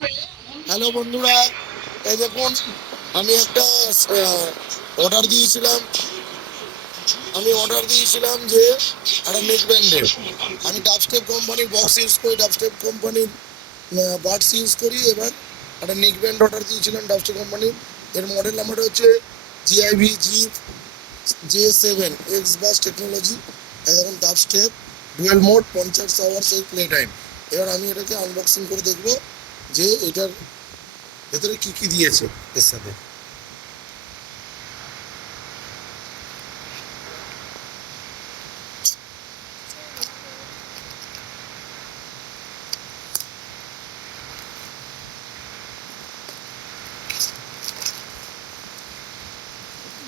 Hello বন্ধুরা, এই দেখুন আমি একটা অর্ডার দিয়েছিলাম। যে একটা নেক ব্যান্ডের। আমি ডাবস্টেপ কোম্পানির বক্স ইউজ করি, ডাবস্টেপ কোম্পানির বাডস ইউজ করি। এবার একটা নেক ব্যান্ড অর্ডার দিয়েছিলাম ডাবস্টেপ কোম্পানির। এর মডেল নাম্বারটা হচ্ছে GIV-J7 এক্স বাস টেকনোলজি। এখন ডাবস্টেপ ডুয়েল মোড 50 আওয়ার্স এর প্লে টাইম। এবার আমি এটাকে আনবক্সিং করে দেখবো যে এটার ভেতরে কি কি দিয়েছে এর সাথে।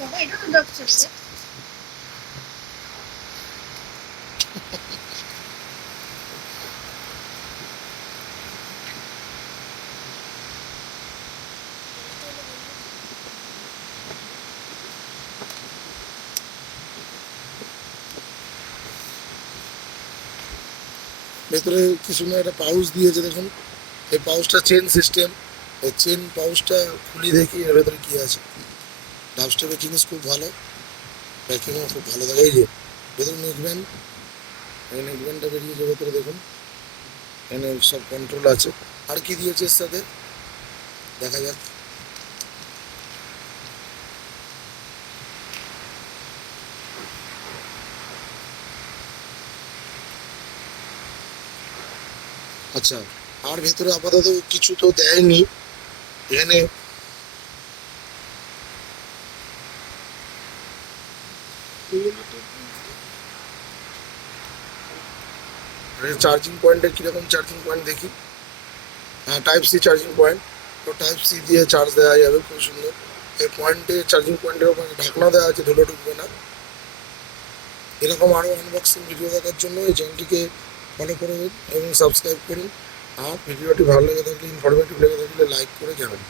বাবা এটা তো ডাকছে রে। ভেতরে কি সুন্দর একটা পাউচ দিয়েছে দেখুন। এই পাউচটা চেন সিস্টেম। এই চেন পাউচটা খুলি দেখি এর ভেতরে কি আছে। ডাবস্টেপের জিনিস খুব ভালো, প্যাকিংও খুব ভালো থাকে। এই যে ভেতরে নেকব্যান্ড, এই নেকব্যান্ডটা বেরিয়েছে ভেতরে দেখুন। এখানে সব কন্ট্রোল আছে। আর কি দিয়েছে এর সাথে দেখা যাক। আচ্ছা, আর ভেতরে আপাতত কিছু তো দেয়নি এখানে। চার্জিং পয়েন্টের কিরকম চার্জিং পয়েন্ট দেখি। হ্যাঁ, টাইপ সি চার্জিং পয়েন্ট। তো টাইপ সি দিয়ে চার্জ দেওয়া যাবে, খুব সুন্দর। এই পয়েন্টে চার্জিং পয়েন্টের ওখানে ঢাকনা দেওয়া আছে, ধুলো ঢুকবে না। এরকম আরও আনবক্সিং ভিডিও দেখার জন্য এই চ্যানেলটিকে ফলো করুন এবং সাবস্ক্রাইব করুন। আর ভিডিওটি ভালো লেগে থাকলে, ইনফরমেটিভ লেগে থাকলে লাইক করে যাবেন।